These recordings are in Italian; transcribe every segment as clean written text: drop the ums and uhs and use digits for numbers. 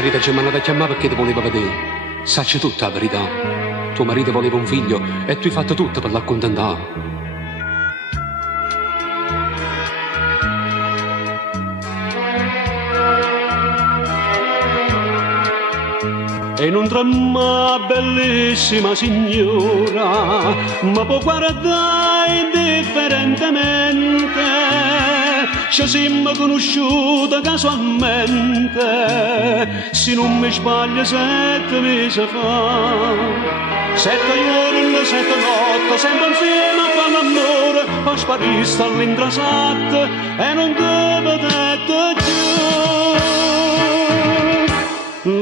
marito ci ha mandato a chiamare perché ti voleva vedere. Sacci tutta la verità. Tuo marito voleva un figlio e tu hai fatto tutto per l'accontentare. E non trama bellissima signora, ma può guardare indifferentemente. Ci siamo conosciuti casualmente, se non mi sbaglio 7 mesi fa. 7 giorni, 7 notti, sempre insieme a fare l'amore, poi sparista all'intrasatto e non te vedete più.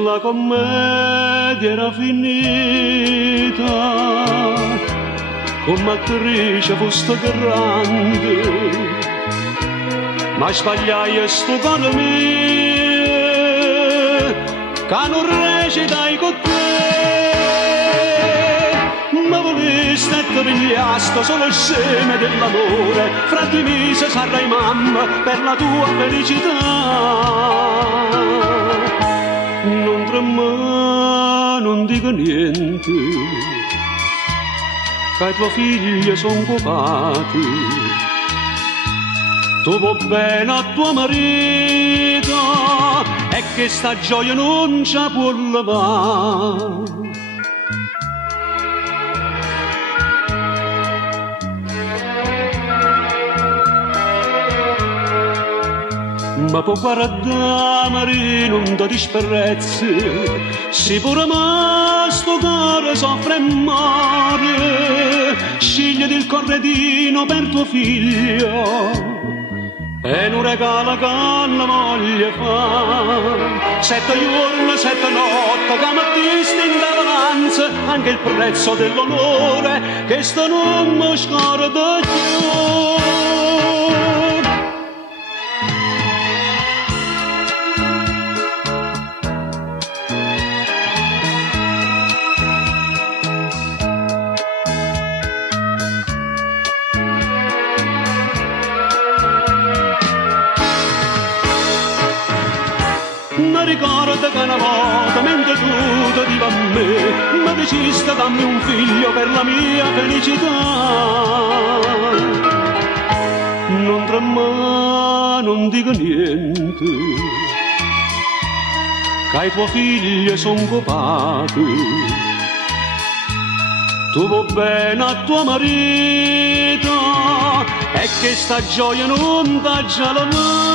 La commedia era finita, come attrice foste grande, ma sbagliai sto cuore mio, che non recitai con te. Ma voleste e ti pigliaste solo il seme dell'amore, fra di mise sarai mamma per la tua felicità. Non trema, non dico niente, che i tuoi figli sono copati. Tu vuoi bene a tuo marito e che sta gioia non ci può levare. Ma può guardare Marino, non ti disprezzi, si pure ma sto cuore soffre e muore. Scegli il corredino per tuo figlio e non regala che la voglia fa. 7 giorni, 7 notti, che mattisti in davanza, anche il prezzo dell'onore, che sto non mi scorda più. Mi ricordo che una volta, mentre tu dicevi a me, mi deciste dammi un figlio per la mia felicità. Non trema, non dico niente, che i tuoi figli sono copati. Tu vuoi bene a tuo marito e che sta gioia non t'ha già la mano.